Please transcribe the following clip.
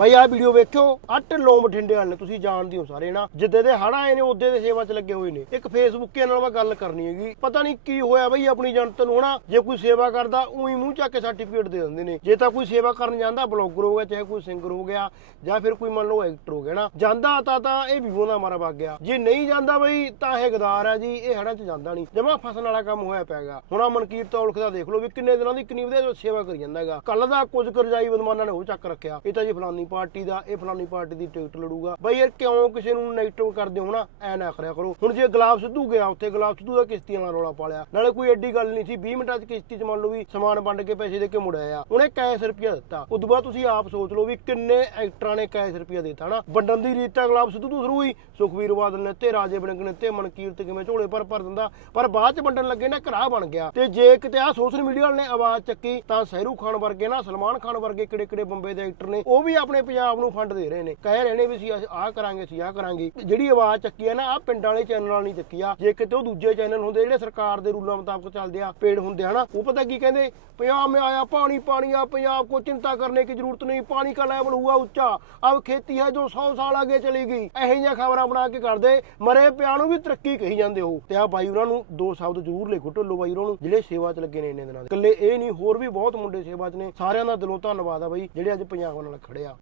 ਬਾਈ, ਆਹ ਵੀਡੀਓ ਵੇਖਿਓ ਆਹ ਢਿੱਲੋਂ ਬਠਿੰਡੇ ਵਾਲੇ ਨੇ, ਤੁਸੀਂ ਜਾਣਦੇ ਹੋ ਸਾਰੇ ਨਾ। ਜਿੱਦੇ ਦੇ ਹੜ ਆਏ ਨੇ, ਉਹਦੇ ਦੇ ਸੇਵਾ 'ਚ ਲੱਗੇ ਹੋਏ ਨੇ। ਇੱਕ ਫੇਸਬੁੱਕੇ ਨਾਲ ਮੈਂ ਗੱਲ ਕਰਨੀ ਹੈਗੀ। ਪਤਾ ਨਹੀਂ ਕੀ ਹੋਇਆ ਬਈ, ਆਪਣੀ ਜਨਤਾ ਨੂੰ ਹਨਾ, ਜੇ ਕੋਈ ਸੇਵਾ ਕਰਦਾ, ਉਹੀ ਮੂੰਹ ਚੱਕ ਕੇ ਸਰਟੀਫਿਕੇਟ ਦੇ ਦਿੰਦੇ ਨੇ। ਜੇ ਤਾਂ ਕੋਈ ਸੇਵਾ ਕਰਨ ਜਾਂਦਾ ਬਲੌਗਰ ਹੋ ਗਿਆ, ਚਾਹੇ ਕੋਈ ਸਿੰਗਰ ਹੋ ਗਿਆ, ਜਾਂ ਫਿਰ ਕੋਈ ਮੰਨ ਲਓ ਐਕਟਰ ਹੋ ਗਿਆ ਨਾ। ਜਾਂਦਾ ਤਾਂ ਤਾਂ ਇਹ ਵਿਵੋ ਦਾ ਮਾਰਾ ਵਗ ਗਿਆ। ਜੇ ਨਹੀਂ ਜਾਂਦਾ ਬਈ, ਤਾਂ ਇਹ ਗਦਾਰ ਹੈ ਜੀ, ਇਹ ਹੜਾਂ 'ਚ ਜਾਂਦਾ ਨਹੀਂ। ਜਮਾ ਫਸਣ ਵਾਲਾ ਕੰਮ ਹੋਇਆ ਪੈਗਾ ਹੁਣ ਆ ਮਨਕੀਰ ਤੌਲਖ ਦਾ ਦੇਖ ਲਓ ਵੀ ਕਿੰਨੇ ਦਿਨਾਂ ਦੀ ਕਿੰਨੀ ਵਧੀਆ ਸੇਵਾ ਕਰੀ ਜਾਂਦਾ ਹੈਗਾ। ਕੱਲ ਦਾ ਕੁਝ ਕਰਜਾਈ ਬਦਮਾਨਾਂ ਨੇ ਉਹ ਚੱਕ ਰੱਖਿਆ। ਇਹ ਤਾਂ ਜੀ ਫਲਾਨੀ ਪਾਰਟੀ ਦਾ, ਇਹ ਫਲਾਨੀ ਪਾਰਟੀ ਦੀ ਟਿਕਟ ਲੜੂਗਾ। ਬਈ ਯਾਰ ਕਿਉਂ ਕਿਸੇ ਨੂੰ ਨੈਗੇਟਿਵ ਕਰਦੇ ਹੋ ਨਾ? ਐ ਨਾ ਕਰਿਆ ਕਰੋ। ਹੁਣ ਜੇ ਗੁਲਾਬ ਸਿੱਧੂ ਗਿਆ, ਉੱਥੇ ਗੁਲਾਬ ਸਿੱਧੂ ਦਾ ਕਿਸ਼ਤੀਆਂ ਨਾਲ ਰੌਲਾ ਪਾਲਿਆ ਨਾਲੇ ਕੋਈ ਐਡੀ ਗੱਲ ਨਹੀਂ ਸੀ 20 ਮਿੰਟਾਂ 'ਚ ਕਿਸ਼ਤੀ 'ਚ ਮੰਨ ਲਓ ਵੀ ਸਮਾਨ ਵੰਡ ਕੇ ਪੈਸੇ ਦੇ ਕੇ ਮੁੜਿਆ ਆ ਉਹਨੇ ਕੈਸ਼ ਰੁਪਇਆ ਦਿੱਤਾ। ਉਦੋਂ ਬਾਅਦ ਤੁਸੀਂ ਆਪ ਸੋਚ ਲਓ ਵੀ ਕਿੰਨੇ ਐਕਟਰਾਂ ਨੇ ਕੈਸ਼ ਰੁਪਇਆ ਦਿੱਤਾ ਨਾ। ਵੰਡਣ ਦੀ ਰੀਤ ਤਾਂ ਗੁਲਾਬ ਸਿੱਧੂ ਤੋਂ ਸ਼ੁਰੂ ਹੋਈ। ਸੁਖਵੀਰ ਬਾਦਲ ਨੇ ਤੇ ਰਾਜੇ ਬੜਿੰਗ ਨੇ ਤੇ ਮਨਕੀਰਤ ਕਿਵੇਂ ਝੋਲੇ ਪਰ ਭਰ ਦਿੰਦਾ। ਪਰ ਬਾਅਦ 'ਚ ਵੰਡਣ ਲੱਗੇ ਨਾ ਘਰਾ ਬਣ ਗਿਆ। ਤੇ ਜੇ ਕਿਤੇ ਆ ਸੋਸ਼ਲ ਮੀਡੀਆ ਨੇ ਆਵਾਜ਼ ਚੱਕੀ, ਤਾਂ ਸਹਿਰੂ ਖਾਨ ਵਰਗੇ ਨਾ, ਸਲਮਾਨ ਖਾਨ ਵਰਗੇ ਕਿਹੜੇ ਕਿਹੜੇ ਬੰਬੇ ਦੇ ਐਕਟਰ ਨੇ, ਉਹ ਵੀ ਆਪਣੇ ਆਪਣੇ ਪੰਜਾਬ ਨੂੰ ਫੰਡ ਦੇ ਰਹੇ ਨੇ। ਕਹਿ ਰਹੇ ਨੇ ਵੀ ਅਸੀਂ ਆਹ ਕਰਾਂਗੇ, ਅਸੀਂ ਆਹ ਕਰਾਂਗੇ। ਜਿਹੜੀ ਆਵਾਜ਼ ਚੱਕੀ ਆ ਨਾ ਆ ਪਿੰਡਾਂ ਵਾਲੇ ਚੈਨਲ ਨਾਲ ਨਹੀਂ ਚੱਕੀ ਆ। ਜੇ ਕਿਤੇ ਉਹ ਦੂਜੇ ਚੈਨਲ ਹੁੰਦੇ, ਜਿਹੜੇ ਸਰਕਾਰ ਦੇ ਰੂਲਾਂ ਮੁਤਾਬਕ ਚੱਲਦੇ ਆ, ਪੇੜ ਹੁੰਦੇ ਹਨਾ ਉਹ ਪਤਾ ਕੀ ਕਹਿੰਦੇ? ਪੰਜਾਬ ਮੇ ਆਇਆ, ਪਾਣੀ ਪਾਣੀ ਆ, ਪੰਜਾਬ ਕੋ ਚਿੰਤਾ ਕਰਨੇ ਕੀ ਜ਼ਰੂਰਤ ਨਹੀਂ, ਪਾਣੀ ਦਾ ਲੈਵਲ ਹੁਆ ਉੱਚਾ। ਅਬ ਖੇਤੀ ਹੈ ਜੋ 100 ਸਾਲ ਅੱਗੇ ਚਲੀ ਗਈ। ਇਹੋ ਜਿਹੀਆਂ ਖਬਰਾਂ ਬਣਾ ਕੇ ਕਰਦੇ, ਮਰੇ ਪਿਆ ਨੂੰ ਵੀ ਤਰੱਕੀ ਕਹੀ ਜਾਂਦੇ ਹੋ ਤੇ ਆ ਬਾਈ ਉਹਨਾਂ ਨੂੰ ਦੋ ਸ਼ਬਦ ਜ਼ਰੂਰ ਲਿਖੋ, ਢੋਲੋ ਬਾਈ ਉਹਨਾਂ ਨੂੰ, ਜਿਹੜੇ ਸੇਵਾ 'ਚ ਲੱਗੇ ਨੇ ਇਹਨਾਂ ਦੇ। ਨਾਲ ਇਕੱਲੇ ਇਹ ਨਹੀਂ, ਹੋਰ ਵੀ ਬਹੁਤ ਮੁੰਡੇ ਸੇਵਾ 'ਚ ਨੇ। ਸਾਰਿਆਂ ਦਾ ਦਿਲੋਂ ਧੰਨਵਾਦ ਆ ਬਾਈ, ਜਿਹੜੇ ਅੱਜ ਪੰਜਾਬ ਨਾਲ ਖੜੇ ਆ।